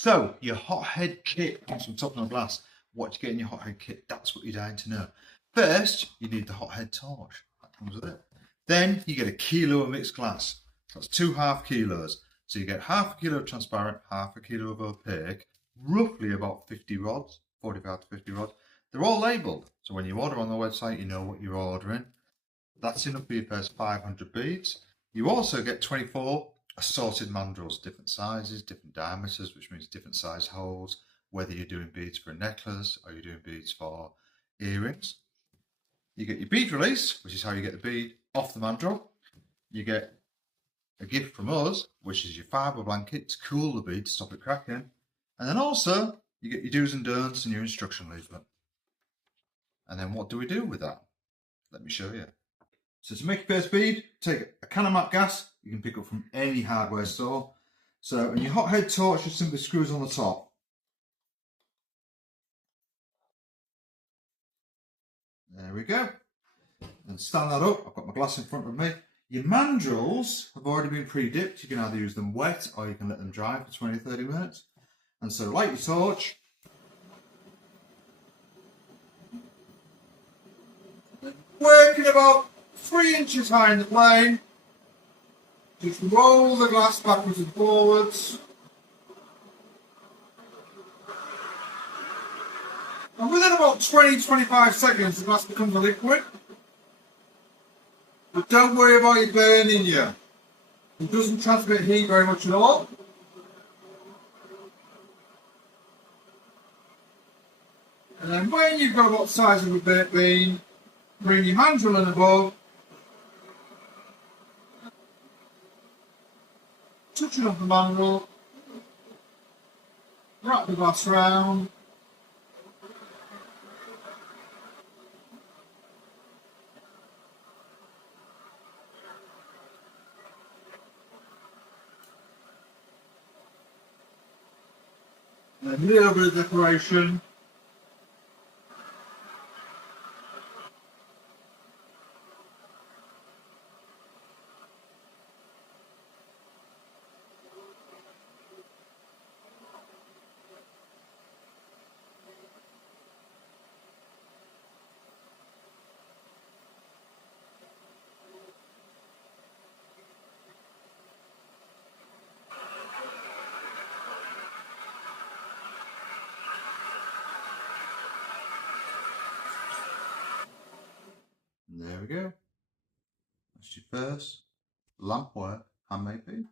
So, your hothead kit comes from Tuffnell Glass. What do you get in your hothead kit? That's what you're dying to know. First, you need the hothead torch. That comes with it. Then, you get a kilo of mixed glass. That's 2.5 kilos. So you get half a kilo of transparent, half a kilo of opaque, roughly about 50 rods, 45 to 50 rods. They're all labelled. So when you order on the website, you know what you're ordering. That's enough for your first 500 beads. You also get 24 assorted mandrels, different sizes, different diameters, which means different size holes, whether you're doing beads for a necklace or you're doing beads for earrings. You get your bead release, which is how you get the bead off the mandrel. You get a gift from us, which is your fibre blanket to cool the bead, to stop it cracking. And then also, you get your do's and don'ts and your instruction leaflet. And then what do we do with that? Let me show you. So to make your first bead, take a can of matte gas you can pick up from any hardware store. So, and your hothead torch just simply screws on the top. There we go. And stand that up. I've got my glass in front of me. Your mandrels have already been pre-dipped. You can either use them wet or you can let them dry for 20-30 minutes. And so light your torch. Working about 3 inches high in the flame. Just roll the glass backwards and forwards. And within about 20-25 seconds the glass becomes a liquid. But don't worry about it burning you. It doesn't transmit heat very much at all. And then when you've got about the size of a baked bean, bring your mandrel in above. Touching up the mandrel. Wrap the glass round. And a little bit of decoration. And there we go. That's your first lampware handmade bead.